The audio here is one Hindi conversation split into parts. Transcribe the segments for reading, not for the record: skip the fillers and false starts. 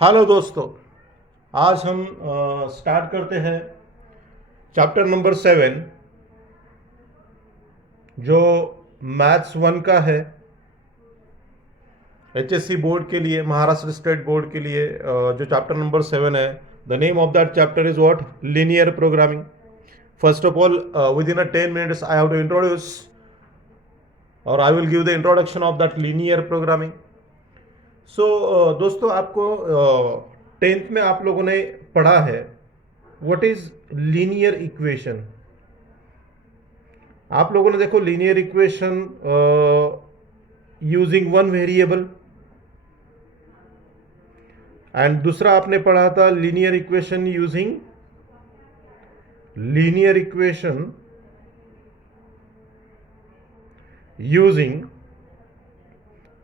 हेलो दोस्तों। आज हम स्टार्ट करते हैं चैप्टर नंबर 7 जो मैथ्स 1 का है। एचएससी बोर्ड के लिए, महाराष्ट्र स्टेट बोर्ड के लिए जो चैप्टर नंबर 7 है, the name of that chapter is what? Linear programming. First of all, within 10 minutes I have to introduce और I will give the introduction of that linear programming. So दोस्तों, आपको 10th में आप लोगों ने पढ़ा है व्हाट इज लीनियर इक्वेशन। आप लोगों ने देखो linear equation using one variable, and दूसरा आपने पढ़ा था linear equation using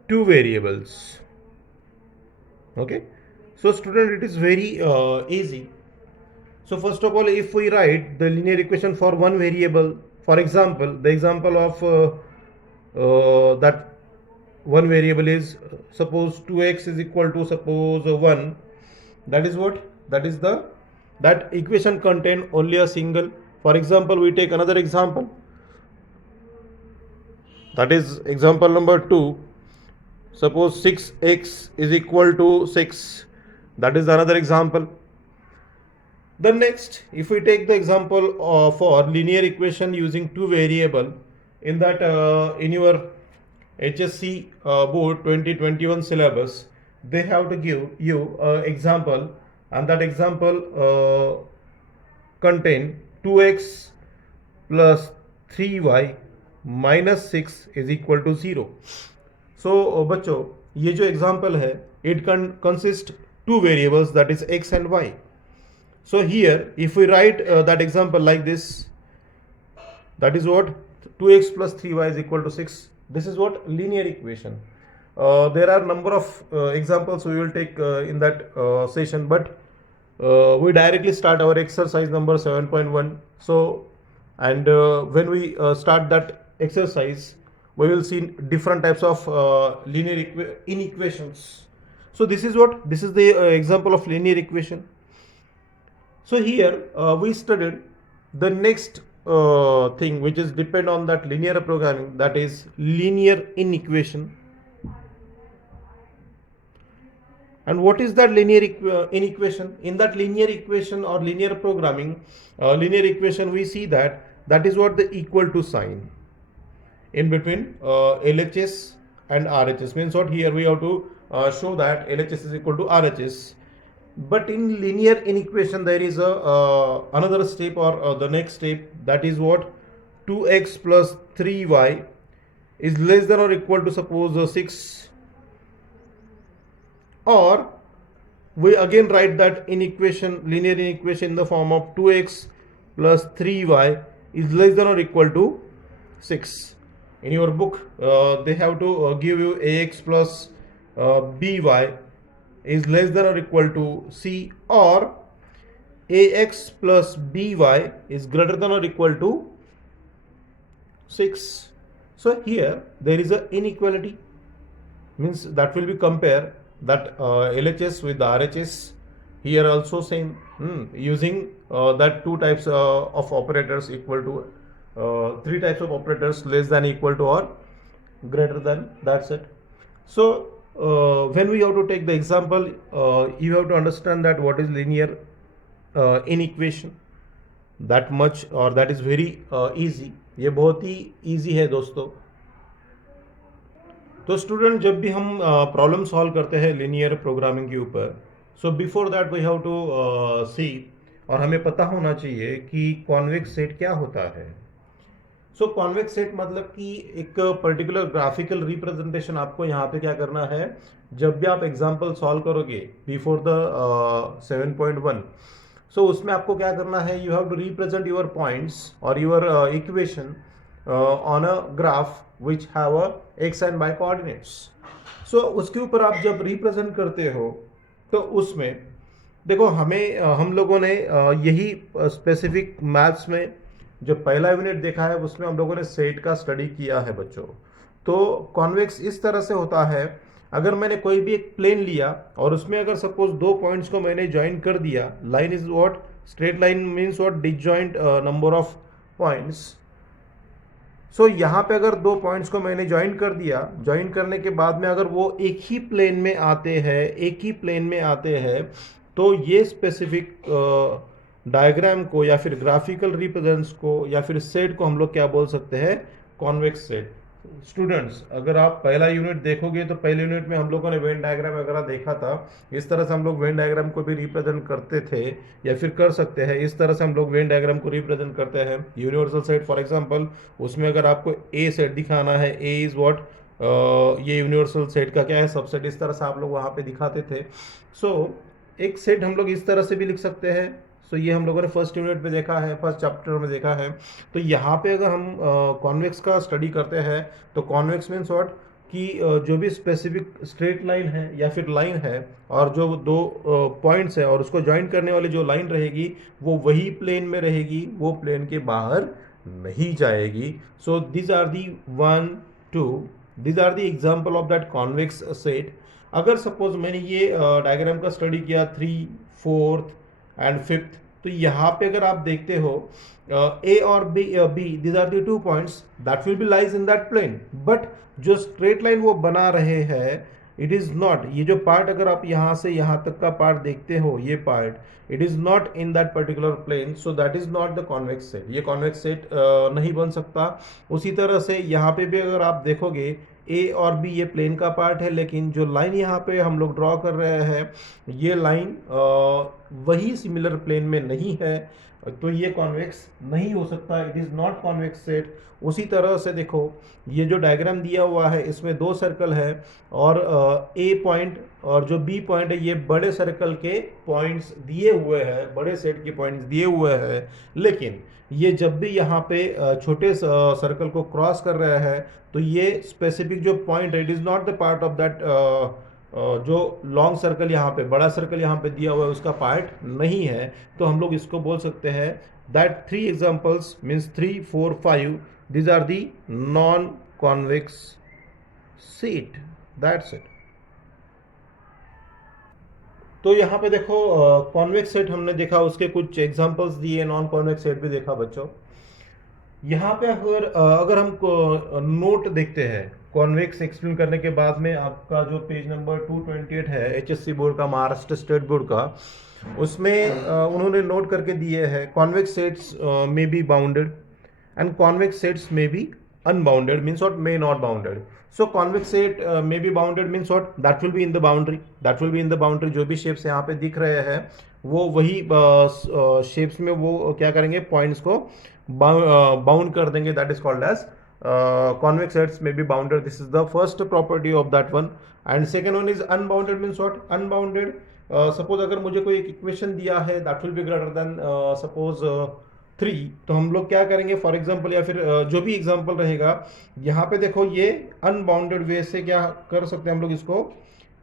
two variables. Okay, so student, it is very easy. So first of all, if we write the linear equation for one variable, for example, the example of that one variable is suppose 2x is equal to suppose 1. That is what? That equation contain only a single. For example, we take another example, that is example number 2. Suppose 6x is equal to 6. That is another example. Then next, if we take the example for linear equation using two variable, in that in your HSC board 2021 syllabus, they have to give you example, and that example contain 2x plus 3y minus 6 is equal to 0. So बच्चों, ये जो एग्जाम्पल है, it can consist two variables, that is x and y. So here if we write that example like this, that is what? 2x plus 3y is equal to 6. This is what? Linear equation. There are number of examples we will take in that session, but we directly start our exercise number 7.1. So and when we start that exercise, we will see different types of linear inequations. So this is what? This is the example of linear equation. So here we studied the next thing which is depend on that linear programming, that is linear inequation. And what is that linear inequation? In that linear equation or linear programming, linear equation, we see that is what? The equal to sign in between LHS and RHS. Means what? Here we have to show that LHS is equal to RHS. But in linear inequation there is a another step, or the next step, that is what? 2x plus 3y is less than or equal to suppose 6. Or we again write that linear inequation in the form of 2x plus 3y is less than or equal to 6. In your book they have to give you ax plus by is less than or equal to c, or ax plus by is greater than or equal to 6. So here there is a inequality, means that will be compare that LHS with the RHS. Here also same, using that two types of operators equal to three types of operators less than, equal to, or greater than. That's it. So when we have to take the example, you have to understand that what is linear inequation. That much, or that is very easy. ये बहुत ही easy है दोस्तों. तो स्टूडेंट, जब भी हम प्रॉब्लम सॉल्व करते हैं लीनियर प्रोग्रामिंग के ऊपर, so before that we have to see, और हमें पता होना चाहिए कि कॉन्वेक्स सेट क्या होता है. सो कॉन्वेक्स सेट मतलब कि एक पर्टिकुलर ग्राफिकल रिप्रेजेंटेशन आपको यहाँ पे क्या करना है, जब भी आप एग्जाम्पल सॉल्व करोगे बिफोर द 7.1, सो उसमें आपको क्या करना है, you have to represent your points और your equation on a graph which have a x and y coordinates. So उसके ऊपर आप जब रिप्रेजेंट करते हो तो उसमें देखो हम लोगों ने यही स्पेसिफिक मैथ्स में जो पहला यूनिट देखा है उसमें हम लोगों ने सेट का स्टडी किया है बच्चों. तो कॉन्वेक्स इस तरह से होता है, अगर मैंने कोई भी एक प्लेन लिया और उसमें अगर सपोज दो पॉइंट्स को मैंने ज्वाइन कर दिया, line is what, straight line means what, disjoint number of points. So यहाँ पे अगर दो पॉइंट्स को मैंने ज्वाइन कर दिया, ज्वाइन करने के बाद में अगर वो एक ही प्लेन में आते हैं, एक ही प्लेन में आते हैं, तो ये स्पेसिफिक डायग्राम को या फिर ग्राफिकल रिप्रेजेंट्स को या फिर सेट को हम लोग क्या बोल सकते हैं, कॉन्वेक्स सेट। स्टूडेंट्स, अगर आप पहला यूनिट देखोगे तो पहले यूनिट में हम लोगों ने वेन डायग्राम वगैरह देखा था। इस तरह से हम लोग वेन डायग्राम को भी रिप्रेजेंट करते थे या फिर कर सकते हैं। इस तरह से हम लोग वेन डायग्राम को रिप्रेजेंट करते हैं। यूनिवर्सल सेट फॉर एग्जांपल, उसमें अगर आपको ए सेट दिखाना है, ए इज व्हाट, ये यूनिवर्सल सेट का क्या है, सबसेट। इस तरह से आप लोग वहाँ पे दिखाते थे। सो एक सेट हम लोग इस तरह से भी लिख सकते हैं। सो ये हम लोगों ने फर्स्ट यूनिट में देखा है, फर्स्ट चैप्टर में देखा है। तो यहाँ पे अगर हम कॉन्वेक्स का स्टडी करते हैं तो कॉन्वेक्स मीन्स व्हाट, कि जो भी स्पेसिफिक स्ट्रेट लाइन है या फिर लाइन है और जो दो पॉइंट्स है और उसको ज्वाइन करने वाली जो लाइन रहेगी वो वही प्लेन में रहेगी, वो प्लेन के बाहर नहीं जाएगी। So these are the one two, these are the example of that convex set. अगर सपोज मैंने ये डायग्राम का स्टडी किया 3, 4th एंड 5th, तो यहाँ पे अगर आप देखते हो ए और B, these are the two points that will be lies in that plane, but जो स्ट्रेट लाइन वो बना रहे हैं, इट इज नॉट, ये जो पार्ट अगर आप यहाँ से यहाँ तक का पार्ट देखते हो, ये part, it is not in that particular plane, so that is not the convex set. ये कॉन्वेक्स सेट नहीं बन सकता। उसी तरह से यहाँ पे भी अगर आप देखोगे, ए और बी ये प्लेन का पार्ट है, लेकिन जो लाइन यहाँ पे हम लोग ड्रॉ कर रहे हैं, ये लाइन वही सिमिलर प्लेन में नहीं है, तो ये कॉन्वेक्स नहीं हो सकता, it is not convex set. उसी तरह से देखो, ये जो डायग्राम दिया हुआ है इसमें दो सर्कल है और ए पॉइंट और जो बी पॉइंट है, ये बड़े सर्कल के पॉइंट्स दिए हुए हैं, बड़े सेट के पॉइंट्स दिए हुए हैं, लेकिन ये जब भी यहाँ पे छोटे सर्कल को क्रॉस कर रहे हैं तो ये स्पेसिफिक जो पॉइंट है, it is not the part of that, जो लॉन्ग सर्कल यहाँ पे, बड़ा सर्कल यहाँ पे दिया हुआ है, उसका पार्ट नहीं है। तो हम लोग इसको बोल सकते हैं that 3 examples means 3, 4, 5, these are the non-convex seat, that's it। तो यहाँ पे देखो कॉन्वेक्स सेट हमने देखा, उसके कुछ एग्जांपल्स दिए, नॉन कॉन्वेक्स सेट भी देखा बच्चों। यहाँ पे अगर हम नोट देखते हैं कॉन्वेक्स एक्सप्लेन करने के बाद में, आपका जो पेज नंबर 228 है HSC बोर्ड का, महाराष्ट्र स्टेट बोर्ड का, उसमें उन्होंने नोट करके दिए हैं कॉन्वेक्स सेट्स में be bounded and convex sets may be unbounded, means what, may not bounded। so convex set may be bounded means what, that will be in the boundary, that will be in the boundary। जो भी shapes यहाँ पे दिख रहे हैं वो वही shapes में वो क्या करेंगे, points को bound कर देंगे, that is called as convex sets may be bounded। this is the first property of that one। and second one is unbounded means what, unbounded suppose अगर मुझे कोई एक equation दिया है that will be greater than suppose 3, तो हम लोग क्या करेंगे, फॉर एग्जाम्पल या फिर जो भी एग्जाम्पल रहेगा, यहाँ पे देखो ये अनबाउंडेड वे से क्या कर सकते हैं हम लोग, इसको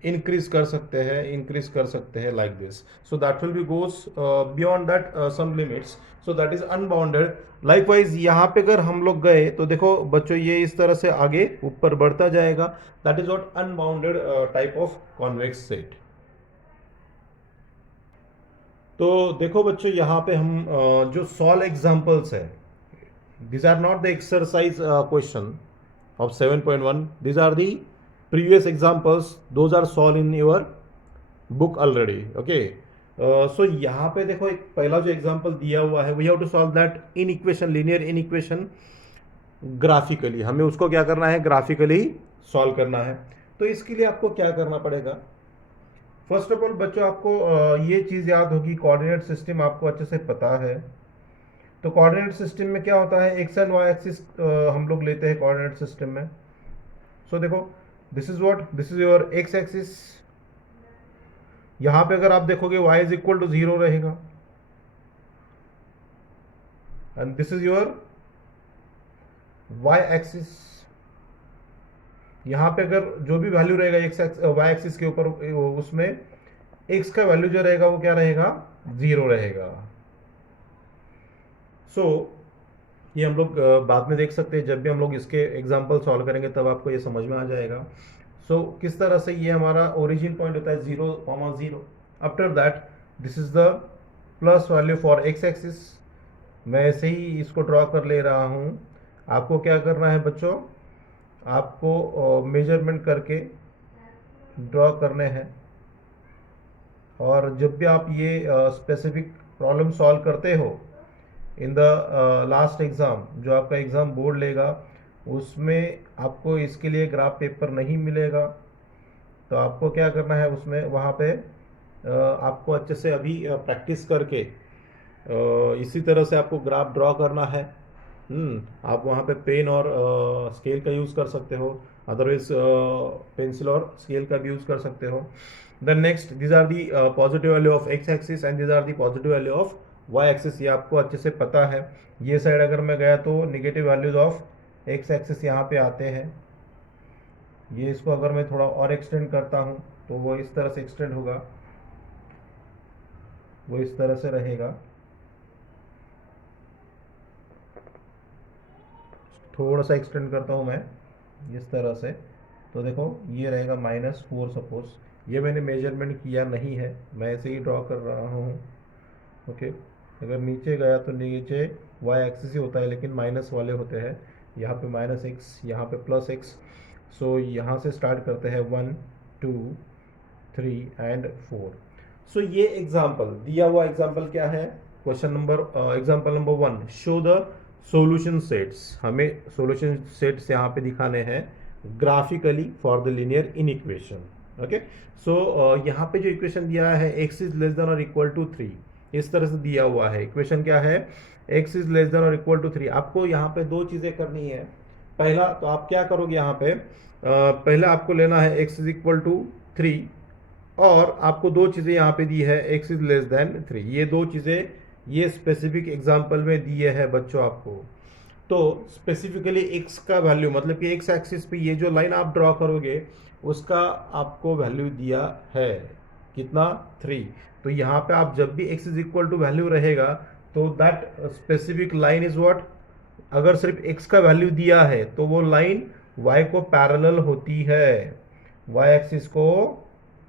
इंक्रीज कर सकते हैं, इंक्रीज कर सकते हैं like this. So that will be goes beyond that some limits, so that is unbounded. Likewise यहाँ पे अगर हम लोग गए तो देखो बच्चों, ये इस तरह से आगे ऊपर बढ़ता जाएगा, that is what unbounded type of convex set. तो देखो बच्चों, यहाँ पे हम जो सॉल्व एग्जांपल्स है, these are not the exercise question of 7.1, these are the previous examples, those are solved in your book already, okay। so यहाँ पे देखो एक पहला जो एग्जांपल दिया हुआ है, we have to solve that in equation, linear in equation graphically, हमें उसको क्या करना है, ग्राफिकली सॉल्व करना है। तो इसके लिए आपको क्या करना पड़ेगा, फर्स्ट ऑफ ऑल बच्चों, आपको ये चीज़ याद होगी, कोऑर्डिनेट सिस्टम आपको अच्छे से पता है। तो कोऑर्डिनेट सिस्टम में क्या होता है, एक्स एंड वाई एक्सिस हम लोग लेते हैं कोऑर्डिनेट सिस्टम में। सो देखो, this is what, this is your x axis. यहाँ पे अगर आप देखोगे y इज इक्वल टू 0 रहेगा, and this is your y axis. यहाँ पे अगर जो भी वैल्यू रहेगा एक्स वाई एक्सिस के ऊपर, उसमें x का वैल्यू जो रहेगा वो क्या रहेगा, 0 रहेगा। सो ये हम लोग बाद में देख सकते हैं, जब भी हम लोग इसके एग्जाम्पल सॉल्व करेंगे तब आपको ये समझ में आ जाएगा। सो किस तरह से ये हमारा ओरिजिन पॉइंट होता है 0,0. After that this is the plus value for x axis. मैं ऐसे ही इसको ड्रॉ कर ले रहा हूँ. आपको क्या करना है बच्चों, आपको मेजरमेंट करके ड्रॉ करने हैं. और जब भी आप ये स्पेसिफिक प्रॉब्लम सॉल्व करते हो इन द लास्ट एग्ज़ाम, जो आपका एग्ज़ाम बोर्ड लेगा, उसमें आपको इसके लिए ग्राफ पेपर नहीं मिलेगा. तो आपको क्या करना है, उसमें वहाँ पे आपको अच्छे से अभी प्रैक्टिस करके इसी तरह से आपको ग्राफ ड्रॉ करना है. आप वहाँ पे पेन और स्केल का यूज़ कर सकते हो, अदरवाइज पेंसिल और स्केल का भी यूज़ कर सकते हो. Then next, these are the positive value of X axis and these are the positive value of Y axis. ये आपको अच्छे से पता है. ये साइड अगर मैं गया तो negative values of X axis यहाँ पे आते हैं. ये इसको अगर मैं थोड़ा और एक्सटेंड करता हूँ तो वो इस तरह से एक्सटेंड होगा, वो इस तरह से रहेगा. थोड़ा सा एक्सटेंड करता हूँ मैं इस तरह से, तो देखो ये रहेगा -4 सपोज. ये मैंने मेजरमेंट किया नहीं है, मैं ऐसे ही ड्रॉ कर रहा हूँ. ओके. अगर नीचे गया तो नीचे वाई एक्सिस ही होता है, लेकिन माइनस वाले होते हैं. यहाँ पे -x, यहाँ पे +x. सो यहाँ से स्टार्ट करते हैं 1 2 3 एंड 4. सो ये एग्जाम्पल दिया हुआ एग्जाम्पल क्या है, question number example number 1, show the solution sets. हमें सॉल्यूशन सेट्स यहाँ पे दिखाने हैं graphically for the linear inequation. Okay. So यहाँ पे जो इक्वेशन दिया है x इज लेस देन और इक्वल टू 3, इस तरह से दिया हुआ है. इक्वेशन क्या है, x इज लेस देन और इक्वल टू 3. आपको यहाँ पे दो चीजें करनी है. पहला तो आप क्या करोगे, यहाँ पे पहले आपको लेना है x इज इक्वल टू 3, और आपको दो चीजें यहाँ पे दी है x इज लेस देन 3. ये दो चीजें ये स्पेसिफिक एग्जाम्पल में दिए है बच्चों आपको. तो स्पेसिफिकली x का वैल्यू, मतलब कि x एक्सिस पे ये जो लाइन आप ड्रॉ करोगे उसका आपको वैल्यू दिया है कितना, 3. तो यहाँ पे आप जब भी x is equal to value रहेगा तो that specific line is what, अगर सिर्फ x का वैल्यू दिया है तो वो लाइन y को पैरेलल होती है, y एक्सिस को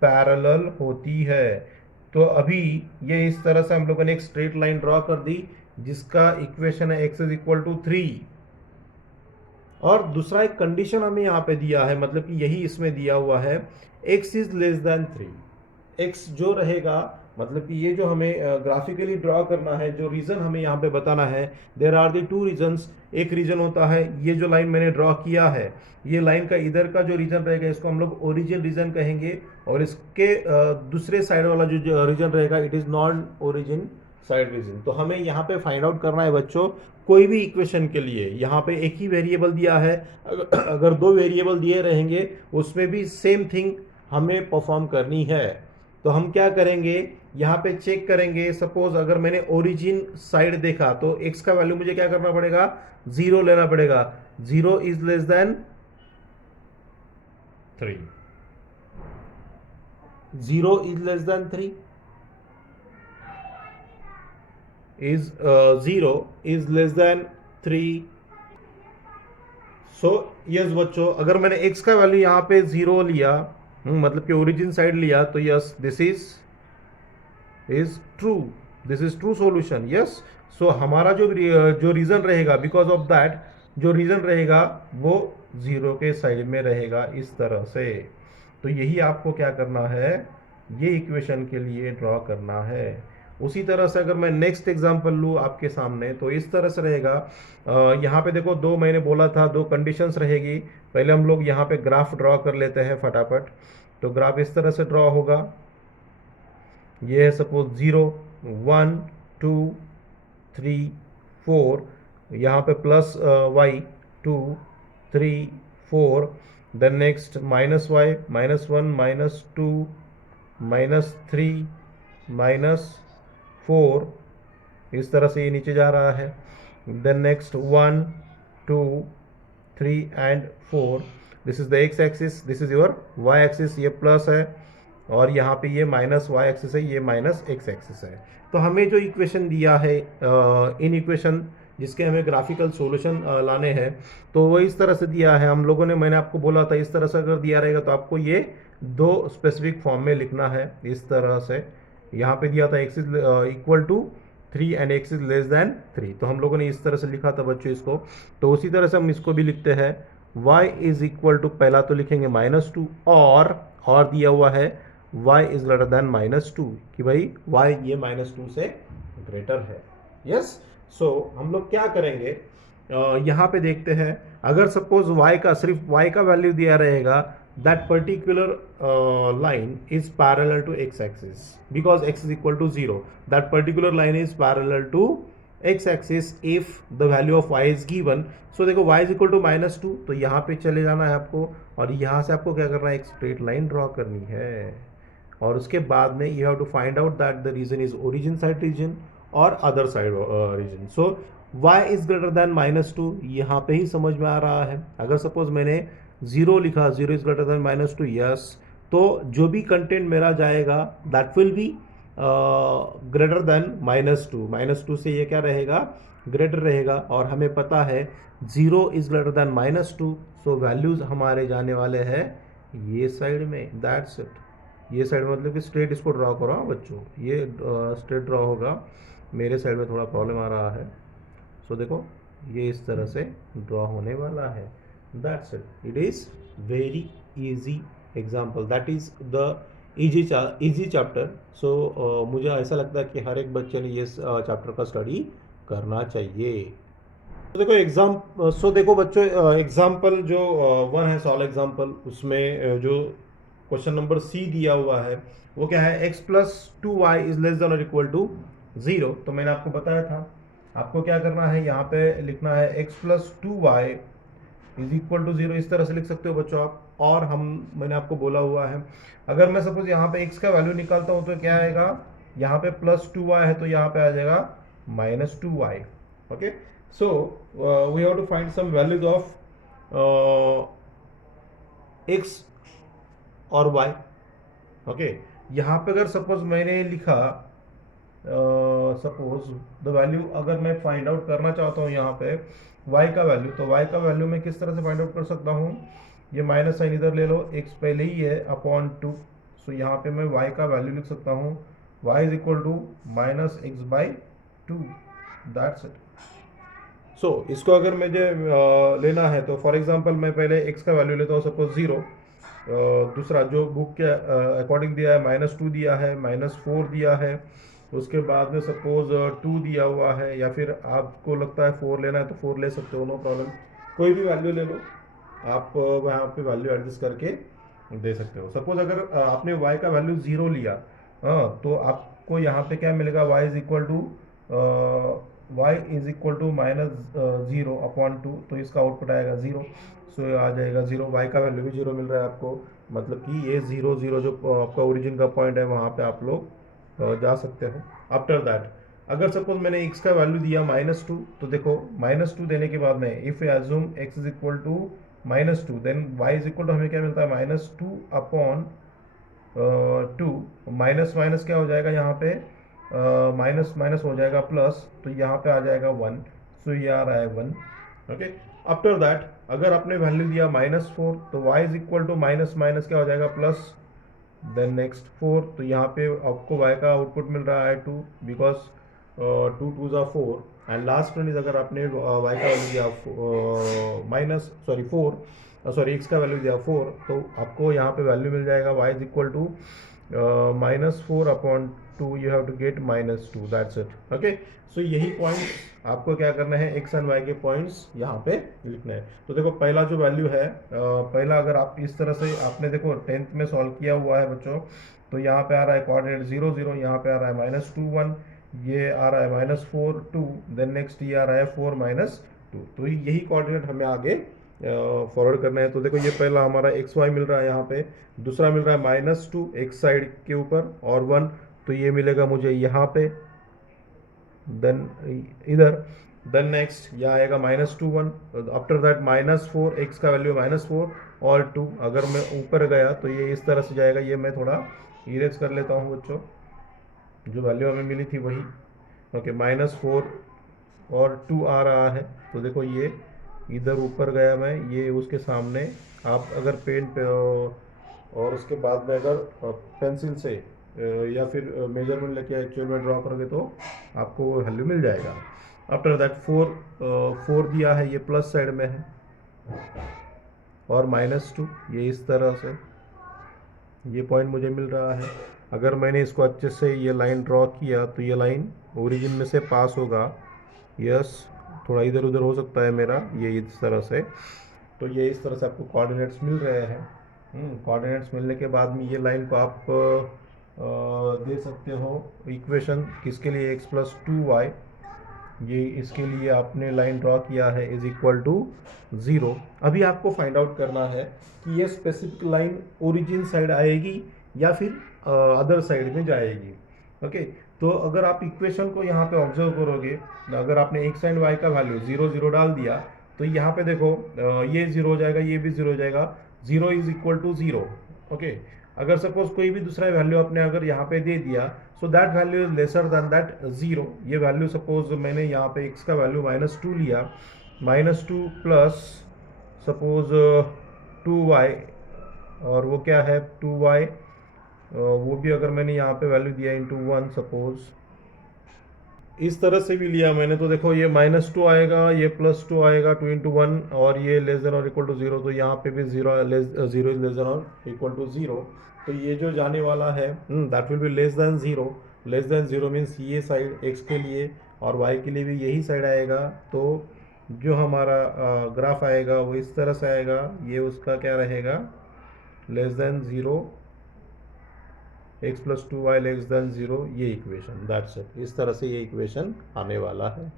पैरेलल होती है. तो अभी ये इस तरह से हम लोगों ने एक स्ट्रेट लाइन ड्रॉ कर दी जिसका इक्वेशन है x इज इक्वल टू 3. और दूसरा एक कंडीशन हमें यहाँ पे दिया है, मतलब कि यही इसमें दिया हुआ है, x is less than 3. x जो रहेगा, मतलब कि ये जो हमें ग्राफिकली ड्रॉ करना है, जो रीजन हमें यहाँ पे बताना है, देयर आर दी 2 रीजन्स. एक रीजन होता है ये जो लाइन मैंने ड्रॉ किया है, ये लाइन का इधर का जो रीजन रहेगा इसको हम लोग ओरिजिन रीजन कहेंगे, और इसके दूसरे साइड वाला जो रीजन रहेगा it is non origin side region. तो हमें यहाँ पे फाइंड आउट करना है बच्चों, कोई भी इक्वेशन के लिए यहाँ पे एक ही वेरिएबल दिया है, अगर दो वेरिएबल दिए रहेंगे उसमें भी सेम थिंग हमें परफॉर्म करनी है. तो हम क्या करेंगे, यहाँ पे चेक करेंगे. सपोज अगर मैंने ओरिजिन साइड देखा तो x का वैल्यू मुझे क्या करना पड़ेगा, 0 लेना पड़ेगा. 0 is less than 3. 0 is less than 3 is 0 is less than 3. So yes बच्चों, अगर मैंने x का वैल्यू यहाँ पे 0 लिया, मतलब कि ओरिजिन साइड लिया, तो yes this is true, this is true solution. Yes. So हमारा जो रीजन रहेगा, बिकॉज ऑफ दैट जो रीजन रहेगा वो 0 के साइड में रहेगा इस तरह से. तो यही आपको क्या करना है, ये इक्वेशन के लिए ड्रॉ करना है. उसी तरह से अगर मैं नेक्स्ट एग्जांपल लूँ आपके सामने तो इस तरह से रहेगा. यहाँ पे देखो दो मैंने बोला था, दो कंडीशंस रहेगी. पहले हम लोग यहाँ पे ग्राफ ड्रॉ कर लेते हैं फटाफट. तो ग्राफ इस तरह से ड्रॉ होगा. ये है सपोज 0 1 2 3 4, यहाँ पे plus y 2 3 4, then next -y -1 -2 -3 -4, इस तरह से ये नीचे जा रहा है. Then next 1 2 3 and 4. This is the x axis, this is your y axis. ये प्लस है और यहाँ पे ये -y एक्सिस है, ये -x एक्सिस है. तो हमें जो इक्वेशन दिया है इन इक्वेशन जिसके हमें ग्राफिकल सॉल्यूशन लाने हैं, तो वो इस तरह से दिया है हम लोगों ने। मैंने आपको बोला था इस तरह से अगर दिया रहेगा तो आपको ये दो स्पेसिफिक फॉर्म में लिखना है इस तरह से। यहाँ पे दिया था x is equal to 3 and x is less than 3, तो हम लोगों ने इस तरह से लिखा था बच्चों इसको। तो उसी तरह से हम इसको भी लिखते हैं y इज इक्वल टू, पहला तो लिखेंगे -2, और दिया हुआ है y इज ग्रेटर देन -2, कि भाई y ये -2 से ग्रेटर है। यस, सो हम लोग क्या करेंगे, यहाँ पे देखते हैं। अगर सपोज y का, सिर्फ y का वैल्यू दिया रहेगा, that particular line is parallel to x axis because x is equal to 0. That particular line is parallel to x axis if the value of y is given. So देखो y is equal to -2, तो यहाँ पे चले जाना है आपको, और यहाँ से आपको क्या करना है, एक स्ट्रेट लाइन ड्रॉ करनी है, और उसके बाद में you have to find out that the region is origin side region और other side region. So y is greater than -2, यहाँ पे ही समझ में आ रहा है। अगर सपोज मैंने 0 लिखा, 0 इज ग्रेटर देन -2, यस, तो जो भी कंटेंट मेरा जाएगा that will be greater than -2। से ये क्या रहेगा, ग्रेटर रहेगा, और हमें पता है 0 is greater than -2, so values हमारे जाने वाले हैं ये साइड में, दैट्स इट। ये साइड मतलब कि स्ट्रेट इसको ड्रॉ करो बच्चों, ये स्ट्रेट ड्रॉ होगा। मेरे साइड में थोड़ा प्रॉब्लम आ रहा है, सो देखो ये इस तरह से ड्रॉ होने वाला है, that's it. It is very easy example, that is the easy chapter. So मुझे ऐसा लगता है कि हर एक बच्चे ने ये चैप्टर का स्टडी करना चाहिए। तो देखो देखो बच्चों, एग्जाम्पल जो 1 है, सॉल्व एग्जाम्पल, उसमें जो क्वेश्चन नंबर सी दिया हुआ है वो क्या है, x plus 2y is less than और इक्वल टू 0। तो मैंने आपको बताया था आपको क्या करना है, यहाँ पे लिखना है x plus 2y is equal to 0, इस तरह से लिख सकते हो बच्चों आप। और मैंने आपको बोला हुआ है, अगर मैं सपोज यहाँ पे x का वैल्यू निकालता हूँ तो क्या आएगा, यहाँ पे प्लस 2y है तो यहाँ पे आ जाएगा -2y। Okay, so we have to find some values of x और y। ओके, यहाँ पे अगर सपोज मैंने लिखा, सपोज द वैल्यू, अगर मैं फाइंड आउट करना चाहता हूँ यहाँ पे y का वैल्यू, तो y का वैल्यू मैं किस तरह से फाइंड आउट कर सकता हूँ, ये माइनस साइन इधर ले लो, x पहले ही है अपॉन 2, सो यहाँ पे मैं y का वैल्यू लिख सकता हूँ y is equal to -x/2, that's it. So इसको अगर मुझे लेना है तो फॉर एग्जांपल मैं पहले x का वैल्यू लेता हूँ, सपोज 0, दूसरा जो बुक के अकॉर्डिंग दिया है -2 दिया है, -4 दिया है, उसके बाद में सपोज 2 दिया हुआ है, या फिर आपको लगता है 4 लेना है तो 4 ले सकते हो, नो प्रॉब्लम, कोई भी वैल्यू ले लो आप, वहाँ पे वैल्यू एडजस्ट करके दे सकते हो। सपोज अगर आपने y का वैल्यू 0 लिया, तो आपको यहाँ पे क्या मिलेगा, y इज इक्वल टू -0/2, तो इसका आउटपुट आएगा 0, सो आ जाएगा 0। y का वैल्यू भी 0 मिल रहा है आपको, मतलब कि ये 0 0 जो आपका ओरिजिन का पॉइंट है वहाँ पे आप लोग जा सकते हो। आफ्टर दैट अगर सपोज मैंने x का वैल्यू दिया -2, तो देखो -2 देने के बाद में if you assume x is equal to -2, then y is equal to हमें क्या मिलता है, -2/2, माइनस माइनस क्या हो जाएगा यहाँ पे, माइनस माइनस हो जाएगा प्लस, तो यहाँ पे आ जाएगा 1, सो ये आ रहा है 1। ओके, आफ्टर दैट अगर आपने वैल्यू दिया -4, तो y is equal to minus minus क्या हो जाएगा प्लस, देन नेक्स्ट 4, तो यहाँ पे आपको y का आउटपुट मिल रहा है 2, बिकॉज 2 2 ज़ा 4, एंड लास्ट वन इज अगर आपने y का वैल्यू दिया x का वैल्यू दिया 4, तो आपको यहाँ पे वैल्यू मिल जाएगा y is equal to -4/2, you have to get -2, that's it. Okay, so यही पॉइंट आपको क्या करना है, x एंड y के पॉइंट्स यहाँ पे लिखना है। तो देखो पहला जो वैल्यू है, पहला अगर आप इस तरह से आपने देखो 10th में सॉल्व किया हुआ है बच्चों, तो यहाँ पे आ रहा है कोऑर्डिनेट 0 0, यहाँ पे आ रहा है -2 1, ये आ रहा है -4 2, देन नेक्स्ट ये आ रहा है 4 -2, तो यही कोऑर्डिनेट हमें आगे फॉरवर्ड करना है। तो देखो ये पहला हमारा XY मिल रहा है यहाँ पे, दूसरा मिल रहा है -2 एक साइड के ऊपर और 1, तो ये मिलेगा मुझे यहाँ पे, देन इधर, देन नेक्स्ट यहाँ आएगा -2 1, आफ्टर दैट -4, x का वैल्यू -4 और 2, अगर मैं ऊपर गया तो ये इस तरह से जाएगा, ये मैं थोड़ा इरेज कर लेता हूँ बच्चों, जो वैल्यू हमें मिली थी वही। ओके, -4 और 2 आ रहा है। तो देखो ये इधर ऊपर गया मैं, ये उसके सामने आप अगर पेन पे और उसके बाद में अगर पेंसिल से या फिर मेजरमेंट लेके एक्चुअल में ड्रॉ करोगे तो आपको वो वैल्यू मिल जाएगा। आफ्टर दैट 4 दिया है, ये प्लस साइड में है, और -2 ये इस तरह से ये पॉइंट मुझे मिल रहा है। अगर मैंने इसको अच्छे से ये लाइन ड्रॉ किया तो ये लाइन ओरिजिन में से पास होगा। यस, थोड़ा इधर उधर हो सकता है मेरा, ये इस तरह से। तो ये इस तरह से आपको कोऑर्डिनेट्स मिल रहे हैं। कोऑर्डिनेट्स मिलने के बाद में ये लाइन को आप दे सकते हो इक्वेशन किसके लिए, x+2y, ये इसके लिए आपने लाइन ड्रॉ किया है, इज इक्वल टू 0। अभी आपको फाइंड आउट करना है कि ये स्पेसिफिक लाइन ओरिजिन साइड आएगी या फिर अदर साइड में जाएगी। ओके, तो अगर आप इक्वेशन को यहाँ पे ऑब्जर्व करोगे, अगर आपने x एंड y का वैल्यू 0 0 डाल दिया तो यहाँ पे देखो ये 0 हो जाएगा, ये भी 0 हो जाएगा, 0 इज इक्वल टू 0। ओके, अगर सपोज कोई भी दूसरा वैल्यू आपने अगर यहाँ पे दे दिया, so that value is lesser than that 0। ये वैल्यू सपोज मैंने यहाँ पे x का वैल्यू -2 लिया, -2 प्लस सपोज 2y, और वो क्या है 2y, वो भी अगर मैंने यहाँ पे वैल्यू दिया इंटू 1 सपोज, इस तरह से भी लिया मैंने, तो देखो ये -2 आएगा, ये +2 आएगा, 2 इंटू 1, और ये लेस देन और इक्वल टू 0, तो यहाँ पे भी 0 इज लेस देन और इक्वल टू 0। तो ये जो जाने वाला है that will be less than 0। Less than 0 means ये साइड x के लिए और y के लिए भी यही साइड आएगा। तो जो हमारा ग्राफ आएगा वो इस तरह से आएगा, ये उसका क्या रहेगा, less than 0, x+2y less than 0, ये इक्वेशन, दैट्स इट। इस तरह से ये इक्वेशन आने वाला है।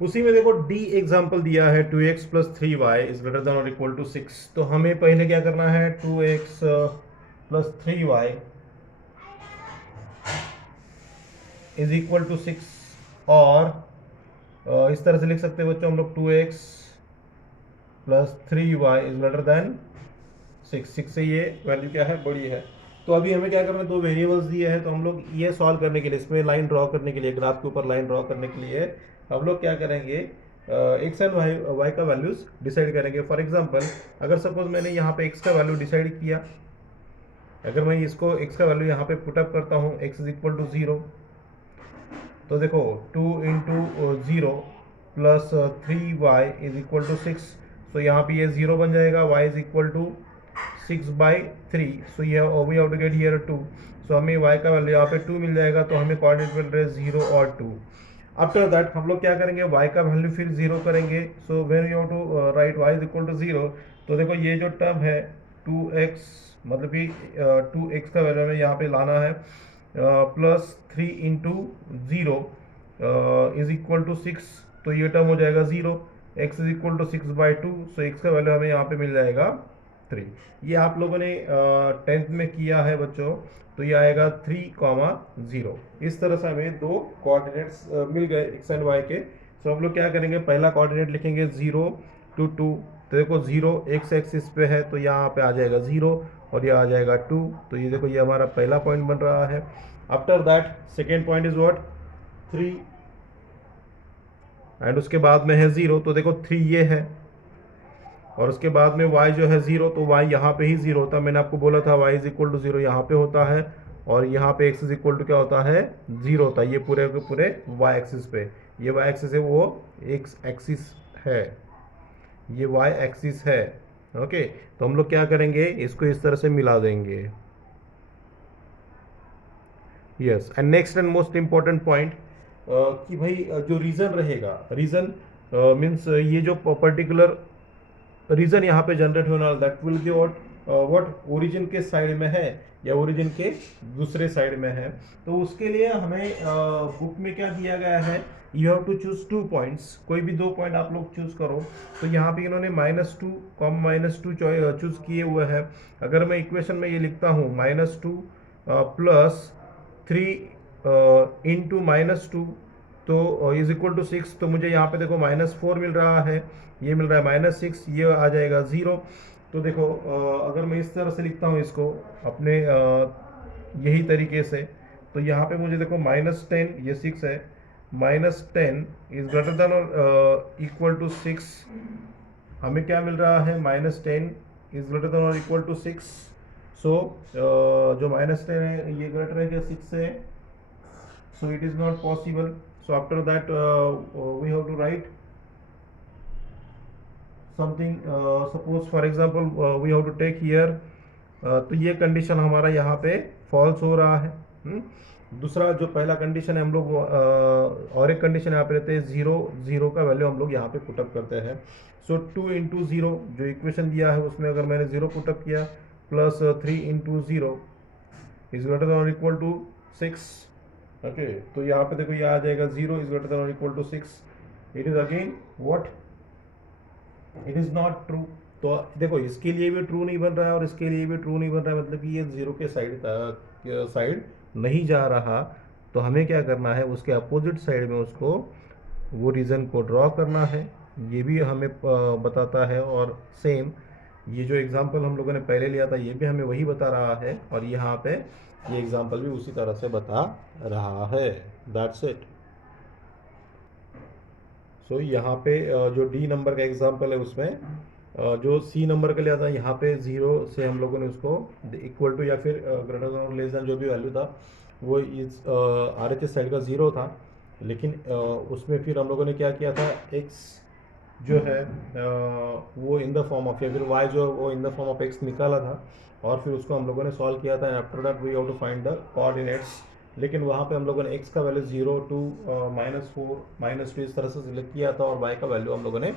उसी में देखो डी एग्जाम्पल दिया है 2x + 3y is greater than और इक्वल टू 6। तो हमें पहले क्या करना है, 2x + 3y is equal to 6, और इस तरह से लिख सकते हैं बच्चों हम लोग 2x + 3y is greater then 6 से ये वैल्यू क्या है, बड़ी है। तो अभी हमें क्या करना है, दो वेरिएबल्स दिए हैं, तो हम लोग ये सॉल्व करने के लिए, इसमें लाइन ड्रॉ करने के लिए, ग्राफ के ऊपर लाइन ड्रॉ करने के लिए हम लोग क्या करेंगे, एक्स एंड वाई का वैल्यूज डिसाइड करेंगे। फॉर एग्जांपल अगर सपोज मैंने यहाँ पे एक्स का वैल्यू डिसाइड किया, अगर मैं इसको एक्स का वैल्यू यहाँ पे पुटअप करता हूँ, एक्स इज इक्वल टू 0, तो देखो 2 into 0 plus 3y is equal to 6। So यहाँ पे ये 0 बन जाएगा, y is equal to 6/3। So ये we have to get here 2। So हमें y का वैल्यू यहाँ पे 2 मिल जाएगा, तो हमें कोऑर्डिनेट मिल रहे 0 और 2। आफ्टर दैट हम लोग क्या करेंगे, y का वैल्यू फिर 0 करेंगे। So when you have to write y is equal to 0, तो देखो ये जो टर्म है 2x, मतलब कि 2x का वैल्यू हमें यहाँ पे लाना है, plus 3 into 0 is equal to 6। तो ये टर्म हो जाएगा 0, x is equal to 6/2। So x का वैल्यू हमें यहाँ पे मिल जाएगा 3। ये आप लोगों ने 10th में किया है बच्चों, तो ये आएगा 3,0। इस तरह से हमें दो कोऑर्डिनेट्स मिल गए x एंड y के। सो हम लोग क्या करेंगे, पहला कोऑर्डिनेट लिखेंगे 0 to 2। तो देखो 0 x एक्सिस पे है, तो यहाँ पे आ जाएगा 0 और ये आ जाएगा 2। तो ये देखो ये हमारा पहला पॉइंट बन रहा है। After that second point is what, 3, and उसके बाद में है 0। तो देखो 3 ये है, और उसके बाद में y जो है 0, तो y यहाँ पे ही 0 होता है। मैंने आपको बोला था y इज इक्वल टू 0 यहाँ पे होता है, और यहाँ पे x इज इक्वल टू क्या होता है, 0 होता है। ये पूरे के पूरे y एक्सिस पे, ये y एक्सिस है, वो x एक्सिस है, ये y एक्सिस है। ओके, तो हम लोग क्या करेंगे, इसको इस तरह से मिला देंगे। Yes, and next and most important point कि भाई जो रीजन रहेगा, रीजन मीन्स ये जो पर्टिकुलर रीजन यहाँ पे जनरेट होने वाला, that will be what origin के साइड में है या ओरिजिन के दूसरे साइड में है। तो उसके लिए हमें बुक में क्या दिया गया है, you have to choose 2 points, कोई भी 2 पॉइंट आप लोग चूज करो। तो यहाँ पे इन्होंने -2, -2 चूज किए हुए हैं। अगर मैं इक्वेशन में ये लिखता हूँ -2 प्लस 3 इंटू -2, तो इज इक्वल टू 6। तो मुझे यहाँ पे देखो -4 मिल रहा है, ये मिल रहा है -6, ये आ जाएगा 0। तो देखो अगर मैं इस तरह से लिखता हूँ इसको अपने यही तरीके से, तो यहाँ पे मुझे देखो -10, ये 6 है, -10 इज ग्रेटर देन और इक्वल टू 6, हमें क्या मिल रहा है, -10 इज ग्रेटर देन और इक्वल टू 6। सो जो -10 है ये ग्रेटर है क्या 6 से, so it is not possible. So after that we have to write something, suppose for example we have to take here, तो ये कंडीशन हमारा यहाँ पे फॉल्स हो रहा है। दूसरा जो पहला कंडीशन है हम लोग और एक कंडीशन यहाँ पे लेते हैं, 0 का वैल्यू हम लोग यहाँ पे पुटअप करते हैं। सो 2 इंटू 0 जो इक्वेशन दिया है उसमें अगर मैंने 0 पुटअप किया, plus 3 into 0 is greater than और इक्वल टू 6। ओके, तो यहाँ पे देखो ये आ जाएगा 0 इज ग्रेटर देन और equal to 6। It is again what, it is not true. तो देखो इसके लिए भी ट्रू नहीं बन रहा है और इसके लिए भी ट्रू नहीं बन रहा है, मतलब कि ये 0 के साइड नहीं जा रहा। तो हमें क्या करना है, उसके अपोजिट साइड में उसको वो रीज़न को ड्रॉ करना है, ये भी हमें बताता है। और सेम ये जो एग्जांपल हम लोगों ने पहले लिया था ये भी हमें वही बता रहा है, और यहाँ पे ये एग्जांपल भी उसी तरह से बता रहा है। That's it. सो यहाँ पे जो डी नंबर का एग्जांपल है उसमें जो सी नंबर का लिया था यहाँ पे 0 से हम लोगों ने उसको इक्वल टू या फिर ग्रेटर देन और लेस देन जो भी वैल्यू था वो इस RHS साइड का 0 था, लेकिन उसमें फिर हम लोगों ने क्या किया था, x जो है वो इन द फॉर्म ऑफ, या फिर y जो वो in the form of x निकाला था, और फिर उसको हम लोगों ने सॉल्व किया था। After that we have to find the coordinates, लेकिन वहाँ पे हम लोगों ने x का वैल्यू 0 to -4 -2 इस तरह से सिलेक्ट किया था, और y का वैल्यू हम लोगों ने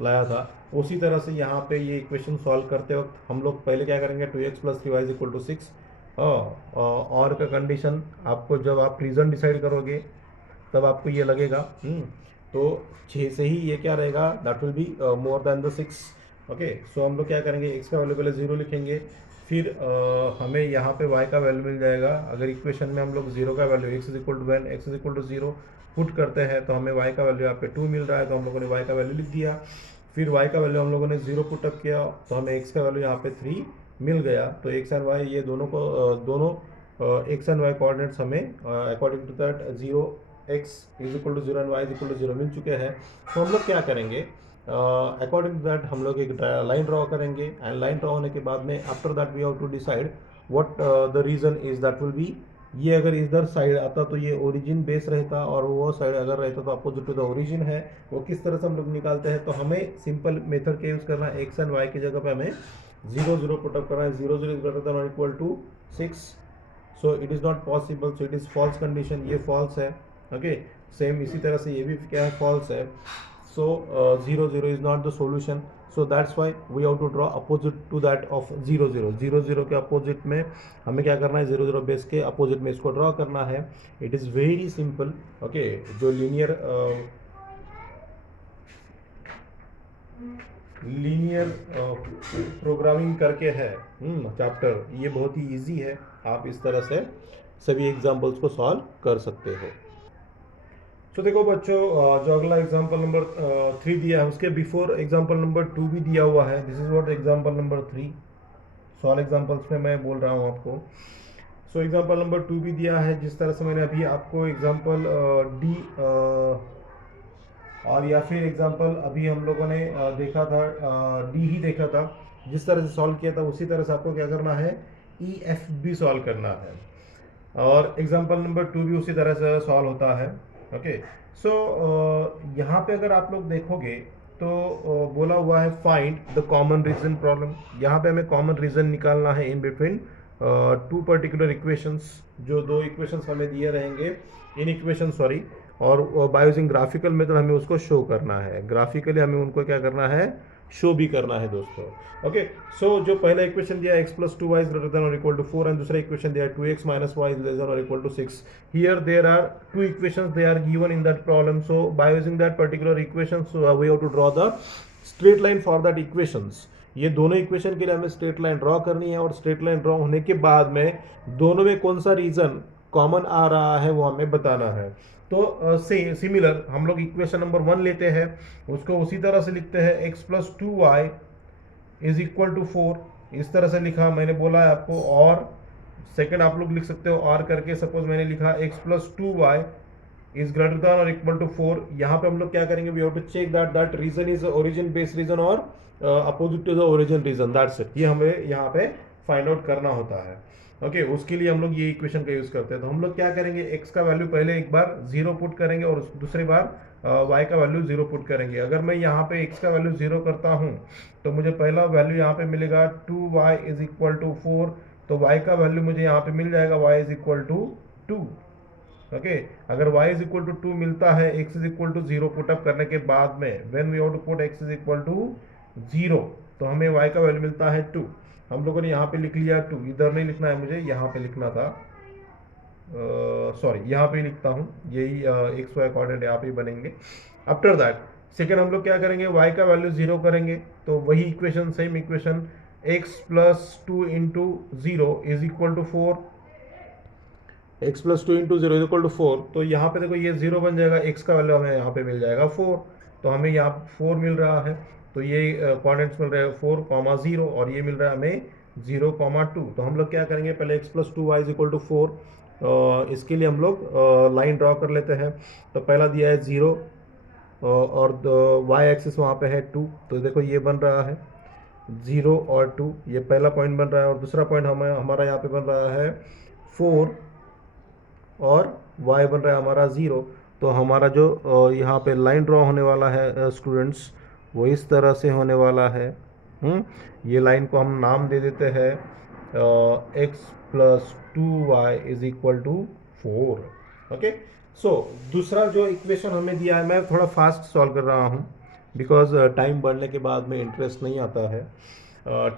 लाया था। उसी तरह से यहाँ पे ये इक्वेशन सॉल्व करते वक्त हम लोग पहले क्या करेंगे, 2x + 3y = 6। और का कंडीशन आपको जब आप रीज़न डिसाइड करोगे तब आपको ये लगेगा, तो 6 से ही ये क्या रहेगा, that will be more than the 6। Okay, so हम लोग क्या करेंगे, x का वैल्यू पहले 0 लिखेंगे, फिर हमें यहाँ पे y का वैल्यू मिल जाएगा। अगर इक्वेशन में हम लोग 0 का वैल्यू x = 1 x = 0 पुट करते हैं तो हमें y का वैल्यू यहाँ पे 2 मिल रहा है, तो हम लोगों ने y का वैल्यू लिख दिया। फिर y का वैल्यू हम लोगों ने 0 पुटअप किया तो हमें x का वैल्यू यहाँ पे 3 मिल गया। तो x एंड y ये दोनों x एंड y कोऑर्डिनेट्स हमें according to that 0x = 0 and y = 0 मिल चुके हैं। तो हम लोग क्या करेंगे, अकॉर्डिंग टू दैट हम लोग एक लाइन ड्रॉ करेंगे, एंड लाइन ड्रॉ होने के बाद में after that we have to decide what the region is, that will be, ये अगर इधर साइड आता तो ये ओरिजिन बेस रहता, और वो साइड अगर रहता तो अपोजिट टू द ओरिजिन है। वो किस तरह से हम लोग निकालते हैं, तो हमें सिंपल मेथड के यूज़ करना है। x एंड y की जगह पे हमें 0 पुटअप करना है। 0 इज ग्रेटर देन और equal to 6, so it is not possible, so it is false condition, ये फॉल्स है। ओके, सेम इसी तरह से ये भी क्या है, फॉल्स है। So 0 is not the solution, so that's why we have to draw opposite to that of 0 के अपोजिट में हमें क्या करना है, 0 बेस के अपोजिट में इसको ड्रॉ करना है। It is very simple. Okay, जो लीनियर प्रोग्रामिंग करके है चैप्टर, ये बहुत ही इजी है, आप इस तरह से सभी एग्जाम्पल्स को सॉल्व कर सकते हो। तो देखो बच्चों, जो अगला एग्जाम्पल नंबर 3 दिया है उसके बिफोर एग्जाम्पल नंबर 2 भी दिया हुआ है। This is what example number 3, solve examples में मैं बोल रहा हूँ आपको। सो एग्जाम्पल नंबर 2 भी दिया है, जिस तरह से मैंने अभी आपको एग्जाम्पल डी और या फिर एग्जाम्पल अभी हम लोगों ने देखा था, डी ही देखा था, जिस तरह से सॉल्व किया था उसी तरह से आपको क्या करना है, EF भी सॉल्व करना है, और एग्जाम्पल नंबर 2 भी उसी तरह से सॉल्व होता है। ओके, सो यहाँ पे अगर आप लोग देखोगे तो बोला हुआ है find the common region problem. यहाँ पे हमें कॉमन रीजन निकालना है in between two particular equations. जो दो इक्वेशंस हमें दिए रहेंगे इन इक्वेशन, सॉरी, और बाय यूजिंग ग्राफिकल मेथड हमें उसको शो करना है। ग्राफिकली हमें उनको क्या करना है, शो भी करना है दोस्तों। ओके, सो जो पहला इक्वेशन दिया x + 2y > 4, एंड दूसरा इक्वेशन दिया 2x - y > 6। Here there are two equations, they are given in that problem. So by using that particular equation we have to draw the straight line for that equations. ये दोनों इक्वेशन के लिए हमें स्ट्रेट लाइन ड्रॉ करनी है, और स्ट्रेट लाइन ड्रॉ होने के बाद में दोनों में कौन सा रीजन कॉमन आ रहा है वो हमें बताना है। तो सिमिलर हम लोग इक्वेशन नंबर 1 लेते हैं, उसको उसी तरह से लिखते हैं x + 2y = 4। इस तरह से लिखा, मैंने बोला है आपको, और सेकंड आप लोग लिख सकते हो और करके। सपोज मैंने लिखा x + 2y is greater than और इक्वल टू 4, यहाँ पे हम लोग क्या करेंगे, we have to check that that region is origin based region और opposite to the origin region, that's it. ये हमें यहाँ पे फाइंड आउट करना होता है। ओके उसके लिए हम लोग ये इक्वेशन का यूज करते हैं। तो हम लोग क्या करेंगे, x का वैल्यू पहले एक बार 0 पुट करेंगे और दूसरी बार y का वैल्यू 0 पुट करेंगे। अगर मैं यहाँ पे x का वैल्यू 0 करता हूँ तो मुझे पहला वैल्यू यहाँ पे मिलेगा 2y इज इक्वल टू 4, तो y का वैल्यू मुझे यहाँ पे मिल जाएगा y is equal to 2। Okay अगर y इज इक्वल टू 2 मिलता है x is equal to 0 put up करने के बाद में, when we have to put x is equal to 0, तो हमें y का वैल्यू मिलता है 2। हम लोगों ने यहाँ पे लिख लिया 2, इधर नहीं लिखना है मुझे, यहाँ पे लिखना था, सॉरी यहाँ पे लिखता हूँ, यही एक्स वाई कोऑर्डिनेट यहाँ पे बनेंगे। आफ्टर दैट सेकेंड हम लोग क्या करेंगे, y का वैल्यू 0 करेंगे, तो वही equation, same equation, x plus 2 into 0 is equal to 4, x plus 2 into 0 is equal to 4। तो यहाँ पे देखो ये 0 बन जाएगा, x का वैल्यू हमें यहाँ पे मिल जाएगा 4, तो हमें यहाँ 4 मिल रहा है, तो ये कोऑर्डिनेट्स मिल रहे हैं 4, 0 और ये मिल रहा है हमें 0, 2। तो हम लोग क्या करेंगे, पहले x plus 2y is equal to 4, इसके लिए हम लोग लाइन ड्रॉ कर लेते हैं। तो पहला दिया है 0 और y एक्सिस वहाँ पे है 2, तो देखो ये बन रहा है 0 और 2, ये पहला पॉइंट बन रहा है। और दूसरा पॉइंट हमारा यहाँ पे बन रहा है 4 और y बन रहा है हमारा 0। तो हमारा जो यहाँ पे लाइन ड्रॉ होने वाला है स्टूडेंट्स, वो इस तरह से होने वाला है। ये लाइन को हम नाम दे देते हैं x plus 2y is equal to 4। Okay so दूसरा जो इक्वेशन हमें दिया है, मैं थोड़ा फास्ट सॉल्व कर रहा हूँ बिकॉज टाइम बढ़ने के बाद में इंटरेस्ट नहीं आता है।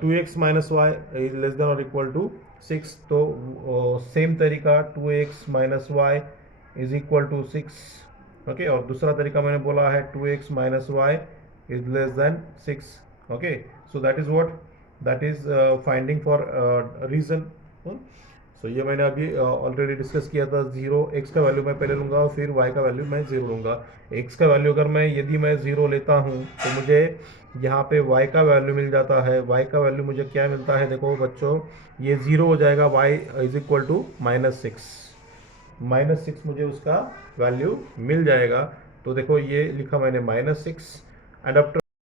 2x minus y is less than और इक्वल टू 6, तो सेम तरीका 2x minus y is equal to 6। Okay और दूसरा तरीका मैंने बोला है 2x minus y is less than 6। Okay so that is what, that is finding for region. सो ये मैंने अभी ऑलरेडी डिस्कस किया था। 0 x का वैल्यू मैं पहले लूँगा और फिर y का वैल्यू मैं 0 लूँगा। x का वैल्यू अगर मैं यदि मैं 0 लेता हूँ तो मुझे यहाँ पे y का वैल्यू मिल जाता है। y का वैल्यू मुझे क्या मिलता है, देखो बच्चों ये 0 हो जाएगा, y इज इक्वल टू -6 मुझे उसका वैल्यू मिल जाएगा। तो देखो ये लिखा मैंने -6 एंड आफ्टर